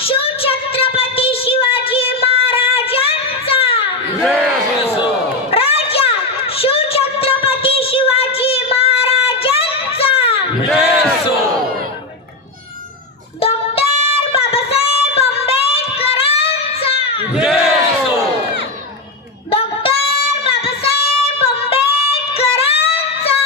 शिवछत्रपती शिवाजी महाराजांचा राजा शिवछत्रपती शिवाजी महाराजांचा डॉक्टर बाबासाहेब आंबेडकरांचा डॉक्टर बाबासाहेब आंबेडकरांचा